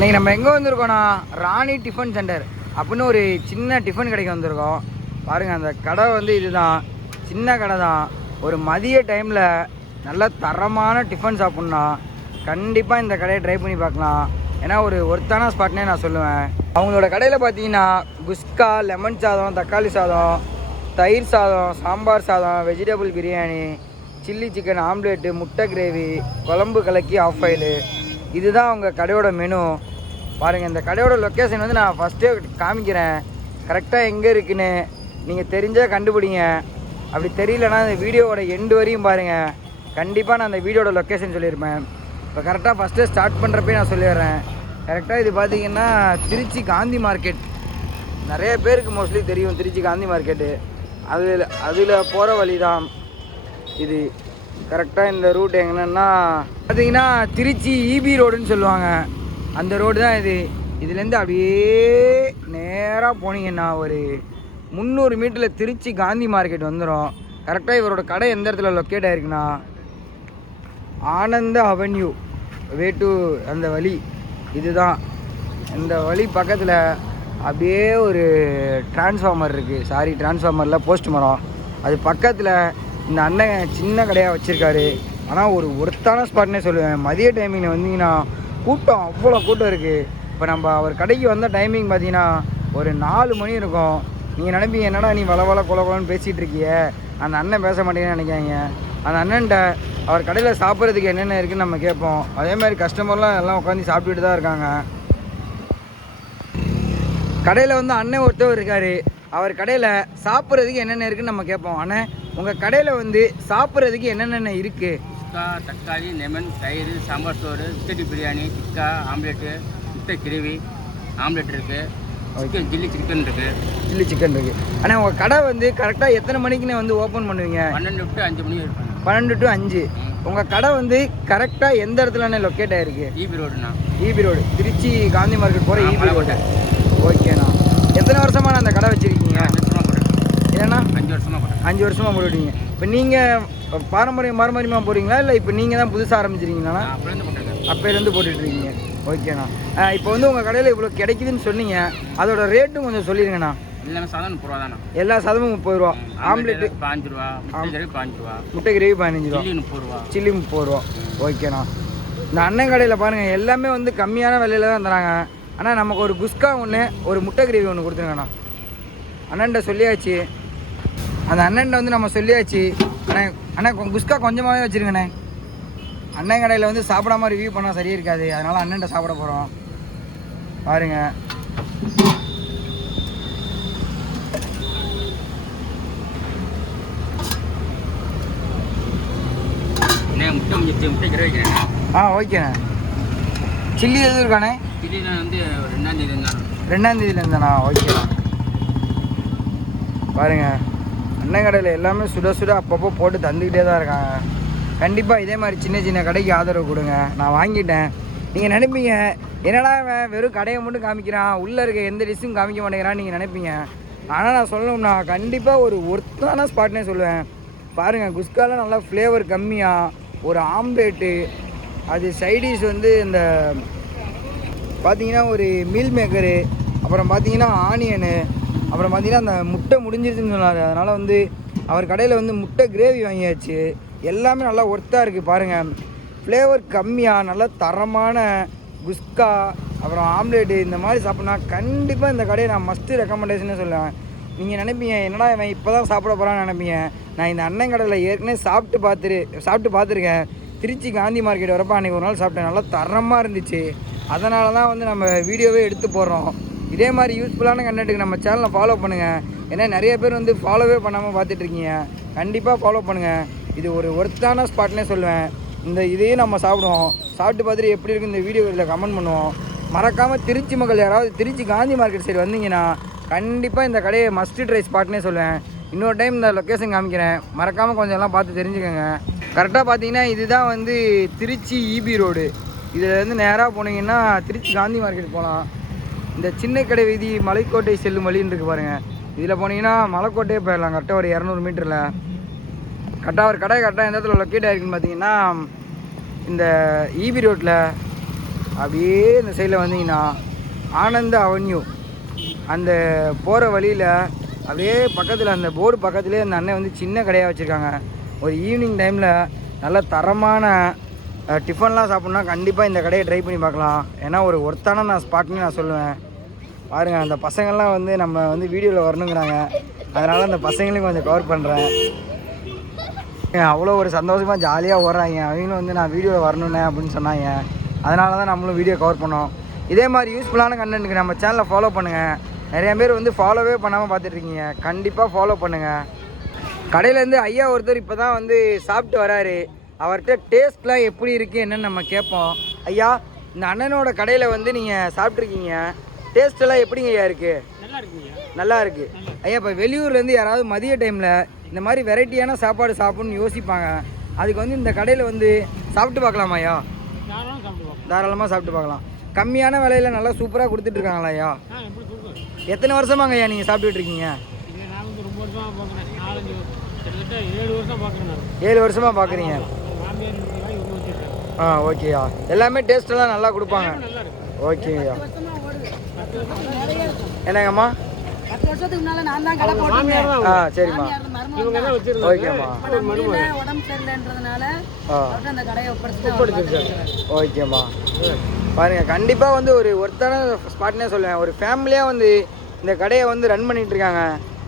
இன்னைக்கு நம்ம எங்கே வந்திருக்கோம்னா ராணி டிஃபன் சென்டர் அப்படின்னு ஒரு சின்ன டிஃபன் கடைக்கு வந்திருக்கோம். பாருங்கள் அந்த கடை வந்து இதுதான். சின்ன கடை தான். ஒரு மதிய டைமில் நல்ல தரமான டிஃபன் சாப்பிட்ணுன்னா கண்டிப்பாக இந்த கடையை ட்ரை பண்ணி பார்க்கலாம். ஏன்னா ஒரு ஒர்த்தான ஸ்பாட்னே நான் சொல்லுவேன். அவங்களோட கடையில் பார்த்தீங்கன்னா குஸ்கா லெமன் சாதம் தக்காளி சாதம் தயிர் சாதம் சாம்பார் சாதம் vegetable biryani chilli chicken omelette முட்டை கிரேவி குழம்பு கலக்கி ஆஃப் ஆயிலு இதுதான் உங்கள் கடையோட மெனு பாருங்கள் இந்த கடையோட லொக்கேஷன் வந்து நான் ஃபஸ்ட்டே காமிக்கிறேன். கரெக்டாக எங்கே இருக்குன்னு. நீங்கள் தெரிஞ்சால் கண்டுபிடிங்க. அப்படி தெரியலனா இந்த வீடியோவோட எண்டு வரையும் பாருங்கள் கண்டிப்பாக நான் அந்த வீடியோட லொக்கேஷன் சொல்லியிருப்பேன். இப்போ கரெக்டாக ஃபஸ்ட்டே ஸ்டார்ட் பண்ணுறப்பே நான் சொல்லிடுறேன். கரெக்டாக இது பார்த்தீங்கன்னா திருச்சி காந்தி மார்க்கெட் நிறைய பேருக்கு மோஸ்ட்லி தெரியும் திருச்சி காந்தி மார்க்கெட்டு அதில் அதில் போகிற வழி தான் இது. கரெக்டாக இந்த ரூட் எங்கன்னா பார்த்தீங்கன்னா திருச்சி இபி ரோடுன்னு சொல்லுவாங்க. அந்த ரோடு தான் இது. இதுலேருந்து அப்படியே நேராக போனீங்கன்னா ஒரு முந்நூறு மீட்டரில் திருச்சி காந்தி மார்க்கெட் வந்துடும் கரெக்டாக இவரோட கடை எந்த இடத்துல லொக்கேட் ஆயிருக்குன்னா ஆனந்த அவென்யூ வே டு அந்த வழி. இதுதான். இந்த வழி பக்கத்தில் அப்படியே ஒரு டிரான்ஸ்ஃபார்மர் இருக்குது சாரி டிரான்ஸ்ஃபார்மரில் போஸ்ட் மரம். அது பக்கத்தில் இந்த அண்ணன் சின்ன கடையாக வச்சுருக்காரு. ஆனால் ஒரு ஒருத்தான ஸ்பாட்னே சொல்லுவேன். மதிய டைமிங்கில் வந்தீங்கன்னா கூட்டம் அவ்வளோ கூட்டம் இருக்குது இப்போ நம்ம அவர் கடைக்கு வந்த டைமிங் பார்த்தீங்கன்னா ஒரு நாலு மணி இருக்கும். நீங்கள் நினைப்பீங்க என்னடா நீ வள வள கொல கொலன்னு பேசிகிட்டு இருக்கிய? அந்த அண்ணன் பேச மாட்டேங்கன்னு நினைக்காங்க அந்த அண்ணன்ட்ட அவர் கடையில் சாப்பிட்றதுக்கு என்னென்ன இருக்குன்னு நம்ம கேட்போம். அதே மாதிரி கஸ்டமர்லாம் எல்லாம் உட்காந்து சாப்பிட்டுட்டு தான் இருக்காங்க. கடையில் வந்து அண்ணன் ஒருத்தவர் இருக்கார். அவர் கடையில் சாப்பிட்றதுக்கு என்னென்ன இருக்குன்னு நம்ம கேட்போம். அண்ணன் உங்கள் கடையில் வந்து சாப்பிட்றதுக்கு என்னென்ன இருக்குது சுக்கா தக்காளி லெமன் தயிர் சாம்பார் சோறு சிக்கடி பிரியாணி டிக்கா ஆம்லெட்டு முட்டை கிரேவி ஆம்லெட் இருக்குது சிக்கன் சில்லி சிக்கன் இருக்குது சில்லி சிக்கன் இருக்குது ஆனால் உங்கள் கடை வந்து கரெக்டாக எத்தனை மணிக்குன்னு வந்து ஓப்பன் பண்ணுவீங்க? பன்னெண்டு டு அஞ்சு மணி இருப்பாங்க பன்னெண்டு டு அஞ்சு. உங்கள் கடை வந்து கரெக்டாக எந்த இடத்துலண்ணே லொக்கேட் ஆயிருக்கு? EB ரோடுண்ணா. EB road. Trichy Gandhi market போகிற ஈபி ரோடு. ஓகேண்ணா எத்தனை வருஷமா நான் அந்த கடை வச்சுருக்கீங்க? வருஷமாக ஏன்னா அஞ்சு வருஷமாக அஞ்சு வருஷமாக போட்டுட்டீங்க. இப்போ நீங்கள் பாரம்பரியம் பாரம்பரியமாக போகிறீங்களா இல்லை இப்போ நீங்கள் தான் புதுசாக ஆரம்பிச்சிருக்கீங்களா? நான் அப்படிலேருந்து போட்டிருக்கேன். அப்போலேருந்து போட்டுட்ருக்கீங்க ஓகேண்ணா. இப்போ வந்து உங்கள் கடையில் இவ்வளோ கிடைக்குதுன்னு சொன்னீங்க. அதோட ரேட்டும் கொஞ்சம் சொல்லிடுங்கண்ணா எல்லாமே சாதம் முப்பது ரூபா தானே எல்லா சதமும் முப்பது ரூபா. ஆம்லெட்டு பாஞ்சு ரூபா பாஞ்சு ரூபா. முட்டை கிரேவி பதினஞ்சு ரூபா. முப்பது ரூபா. சில்லி முப்பது ரூபா. ஓகேண்ணா. இந்த அண்ணன் கடையில் பாருங்கள் எல்லாமே வந்து கம்மியான விலையில தான் தராங்க. ஆனால் நமக்கு ஒரு குஸ்கா ஒன்று ஒரு முட்டை கிரேவி ஒன்று கொடுத்துருங்கண்ணா. அண்ணன்ட்ட சொல்லியாச்சு. அந்த அண்ணன்ட்ட வந்து நம்ம சொல்லியாச்சு அண்ணா அண்ணா குஸ்கா கொஞ்சமாகவே வச்சுருங்கண்ணே. அண்ணன் கடையில் வந்து சாப்பிடாம ரிவ்யூ பண்ணால் சரியா இருக்காது. அதனால் அண்ணன்ட்ட சாப்பிட போகிறோம் பாருங்க. முட்டை முட்டை கிரேவி ஆ ஓகேண்ணே சில்லி எதுவும் இருக்காண்ணே? ரெண்டாந்தேதியிலேருந்தாண்ணா வந்து இருந்தாலும் ஓகேண்ணா பாருங்க அண்ணன் கடையில் எல்லாமே சுட சுட அப்பப்போ போட்டு தந்துக்கிட்டே தான் இருக்காங்க. கண்டிப்பாக இதே மாதிரி சின்ன சின்ன கடைக்கு ஆதரவு கொடுங்க. நான் வாங்கிட்டேன். நீங்கள் நினைப்பீங்க என்னடா இவன் வெறும் கடையை மட்டும் காமிக்கிறான் உள்ளே இருக்க எந்த டிஷ்ஷும் காமிக்க மாட்டேங்கிறான்னு நீங்கள் நினைப்பீங்க. ஆனால் நான் சொல்லணும்னா கண்டிப்பாக ஒரு ஒர்த்தான ஸ்பாட்னே சொல்லுவேன். பாருங்கள் குஸ்காலாம் நல்லா ஃப்ளேவர் கம்மியாக ஒரு ஆம்லேட்டு அது சைடிஷ் வந்து இந்த பார்த்தீங்கன்னா ஒரு மீல் மேக்கரு அப்புறம் பார்த்தீங்கன்னா ஆனியனு அப்புறம் பார்த்தீங்கன்னா அந்த முட்டை முடிஞ்சிருச்சுன்னு சொன்னார். அதனால் வந்து அவர் கடையில் வந்து முட்டை கிரேவி வாங்கியாச்சு. எல்லாமே நல்லா ஒர்த்தாக இருக்குது பாருங்கள் ஃப்ளேவர் கம்மியாக நல்லா தரமான குஸ்கா அப்புறம் ஆம்லேட்டு இந்த மாதிரி சாப்பிட்னா கண்டிப்பாக இந்த கடையை நான் மஸ்ட்டு ரெக்கமெண்டேஷனே சொல்லுவேன். நீங்கள் நினைப்பீங்க என்னடா இவன் இப்போ தான் சாப்பிட போகிறான்னு நினைப்பீங்க. நான் இந்த அண்ணன் கடையில் ஏற்கனவே சாப்பிட்டு பார்த்துரு சாப்பிட்டு பார்த்துருக்கேன். திருச்சி காந்தி மார்க்கெட் வரப்போ அன்றைக்கி ஒரு நாள் சாப்பிட்டேன். நல்லா தரமாக இருந்துச்சு. அதனால தான் வந்து நம்ம வீடியோவே எடுத்து போடுறோம். இதே மாதிரி யூஸ்ஃபுல்லான கண்டென்ட்டுக்கு நம்ம சேனலை ஃபாலோ பண்ணுங்கள் ஏன்னா நிறைய பேர் வந்து ஃபாலோவே பண்ணாமல் பார்த்துட்ருக்கீங்க கண்டிப்பாக ஃபாலோ பண்ணுங்கள் இது ஒரு ஒர்த்தான ஸ்பாட்னே சொல்லுவேன். இந்த இதையும் நம்ம சாப்பிடுவோம். சாப்பிட்டு பார்த்துட்டு எப்படி இருக்குது இந்த வீடியோ இதில் கமெண்ட் பண்ணுவோம். மறக்காமல் திருச்சி மக்கள் யாராவது திருச்சி காந்தி மார்க்கெட் சைடு வந்தீங்கன்னா கண்டிப்பாக இந்த கடையை மஸ்ட் ட்ரை ஸ்பாட்னே சொல்லுவேன். இன்னொரு டைம் இந்த லொக்கேஷன் காமிக்கிறேன். மறக்காமல் கொஞ்சம் எல்லாம் பார்த்து தெரிஞ்சுக்கோங்க. கரெக்டாக பார்த்தீங்கன்னா இதுதான் வந்து திருச்சி இபி ரோடு இதில் நேராக போனீங்கன்னா திருச்சி காந்தி மார்க்கெட் போகலாம் இந்த சின்ன கடை வீதி மலைக்கோட்டை செல்லும் வழின்னு இருக்கு பாருங்கள் இதில் போனீங்கன்னா மலைக்கோட்டையே போயிடலாம். கரெக்டாக ஒரு இரநூறு மீட்டரில். கரெக்டாக ஒரு கடை கரெக்டாக எந்த இடத்துல லொக்கேட் ஆகிருக்குன்னு பார்த்தீங்கன்னா இந்த ஈபி ரோட்டில் அப்படியே இந்த சைடில் வந்தீங்கன்னா ஆனந்த அவென்யூ அந்த போகிற வழியில் அப்படியே பக்கத்தில் அந்த போர்டு பக்கத்துலேயே அந்த அண்ணன் வந்து சின்ன கடையாக வச்சுருக்காங்க. ஒரு ஈவினிங் டைமில் நல்ல தரமான டிஃபன்லாம் சாப்பிட்ணுன்னா கண்டிப்பாக இந்த கடையை ட்ரை பண்ணி பார்க்கலாம். ஏன்னா ஒரு ஒர்த்தான நான் ஸ்பாட்னு நான் சொல்லுவேன். பாருங்கள் அந்த பசங்கள்லாம் வந்து நம்ம வந்து வீடியோவில் வரணுங்கிறாங்க. அதனால் அந்த பசங்களையும் கொஞ்சம் கவர் பண்ணுறேன் அவ்வளோ ஒரு சந்தோஷமாக ஜாலியாக ஓடுறாங்க. அவங்களும் வந்து நான் வீடியோவில் வரணுண்ணே அப்படின்னு சொன்னாங்க. அதனால தான் நம்மளும் வீடியோ கவர் பண்ணோம். இதே மாதிரி யூஸ்ஃபுல்லான கண்டென்ட்டுக்கு நம்ம சேனலை ஃபாலோ பண்ணுங்கள் நிறைய பேர் வந்து ஃபாலோவே பண்ணாமல் பார்த்துட்ருக்கீங்க கண்டிப்பாக ஃபாலோ பண்ணுங்கள் கடையிலேருந்து ஐயா ஒருத்தர் இப்போ தான் வந்து சாப்பிட்டு வராரு. அவர்கிட்ட டேஸ்ட்லாம் எப்படி இருக்குது என்னன்னு நம்ம கேட்போம். ஐயா இந்த அண்ணனோட கடையில் வந்து நீங்கள் சாப்பிட்ருக்கீங்க டேஸ்ட்டெல்லாம் எப்படிங்க ஐயா இருக்குது நல்லா இருக்குங்க நல்லா இருக்கு. ஐயா இப்போ வெளியூர்லேருந்து யாராவது மதிய டைமில் இந்த மாதிரி வெரைட்டியான சாப்பாடு சாப்பிட்ணுன்னு யோசிப்பாங்க. அதுக்கு வந்து இந்த கடையில் வந்து சாப்பிட்டு பார்க்கலாமா ஐயா? தாராளமாக சாப்பிட்டு பார்க்கலாம். கம்மியான விலையில நல்லா சூப்பராக கொடுத்துட்ருக்காங்களா ஐயா? எத்தனை வருஷமாங்க ஐயா நீங்கள் சாப்பிட்டுட்டு இருக்கீங்க? ஏழு வருஷமாக பார்க்குறீங்க. ஆ ஓகேயா எல்லாமே டேஸ்ட்டெல்லாம் நல்லா கொடுப்பாங்க. வருஷம் என்னங்கம்மா? பத்து வருஷத்துக்கு முன்னால நான் தான் கடை போட்டேன் மாமியார் தான் ஆ சரிம்மா. இவங்க தான் வச்சிருந்தாங்க. ஓகேம்மா முடியல உடம்பு சரியில்லைன்றதுனால ஆ. அவர்கிட்ட அந்த கடையை ஒப்படைச்சு ஓகேம்மா பாருங்க கண்டிப்பாக வந்து ஒரு ஒருத்தான ஸ்பாட்னே சொல்லுவேன். ஒரு ஃபேமிலியாக வந்து இந்த கடையை வந்து ரன் பண்ணிட்டு இருக்காங்க.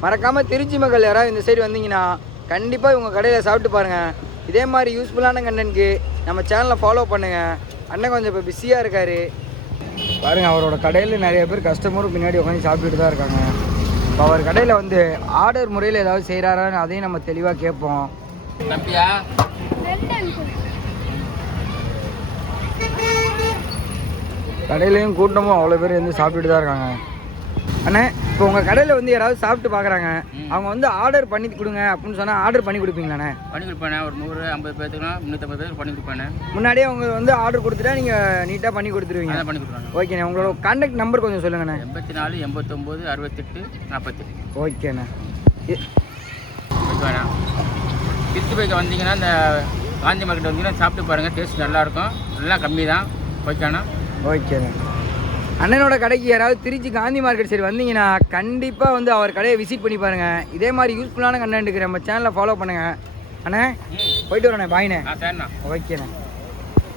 மறக்காமல் திருச்சி மக்கள் யாராவது இந்த சைடு வந்தீங்கன்னா கண்டிப்பாக இவங்க கடையில் சாப்பிட்டு பாருங்கள் இதே மாதிரி யூஸ்ஃபுல்லான கண்டென்ட்க்கு நம்ம சேனலை ஃபாலோ பண்ணுங்கள் அண்ணன் கொஞ்சம் இப்போ பிஸியாக இருக்கார். பாருங்க அவரோட கடையில் நிறைய பேர் கஸ்டமரும் பின்னாடி உட்காந்து சாப்பிட்டுட்டு தான் இருக்காங்க. இப்போ அவர் கடையில் வந்து ஆர்டர் முறையில் ஏதாவது செய்கிறாரான்னு அதையும் நம்ம தெளிவாக கேட்போம். தம்பியா கடையிலையும் கூட்டமும் அவ்வளோ பேர் வந்து சாப்பிட்டுட்டு தான் இருக்காங்க. அண்ணே இப்போ உங்கள் கடையில் வந்து யாராவது சாப்பிட்டு பார்க்குறாங்க அவங்க வந்து ஆர்டர் பண்ணி கொடுங்க அப்படின்னு சொன்னால் ஆர்டர் பண்ணி கொடுப்பீங்களாண்ணே? பண்ணி கொடுப்பேனே ஒரு நூறு ஐம்பது பேர்த்துக்குனா முந்நூற்றம்பது பேருக்கு பண்ணி கொடுப்பேனே முன்னாடியே அவங்க வந்து ஆர்டர் கொடுத்துட்டா நீங்கள் நீட்டாக பண்ணி கொடுத்துருவீங்க. பண்ணி கொடுக்குறாங்க ஓகேண்ணே உங்களோட கான்டாக்ட் நம்பர் கொஞ்சம் சொல்லுங்கண்ணே. எண்பத்தி நாலு எண்பத்தொம்போது அறுபத்தெட்டு நாற்பத்தெட்டு. ஓகேண்ணே இ- ஓகே வேணாம் திருச்சி பைக்கு வந்தீங்கன்னா இந்த காந்தி மார்க்கெட் வந்தீங்கன்னா சாப்பிட்டு பாருங்கள் டேஸ்ட் நல்லாயிருக்கும் எல்லாம் கம்மி தான் ஓகேண்ணா ஓகேண்ணே அண்ணனோட கடைக்கு யாராவது திருச்சி காந்தி மார்க்கெட் சைடு வந்தீங்கன்னா கண்டிப்பாக வந்து அவர் கடையை விசிட் பண்ணி பாருங்கள் இதே மாதிரி யூஸ்ஃபுல்லான கண்டென்ட்டுக்கு நம்ம சேனலை ஃபாலோ பண்ணுங்கள் அண்ணே போயிட்டு வரண்ணே பாய்ண்ணே ஓகேண்ணே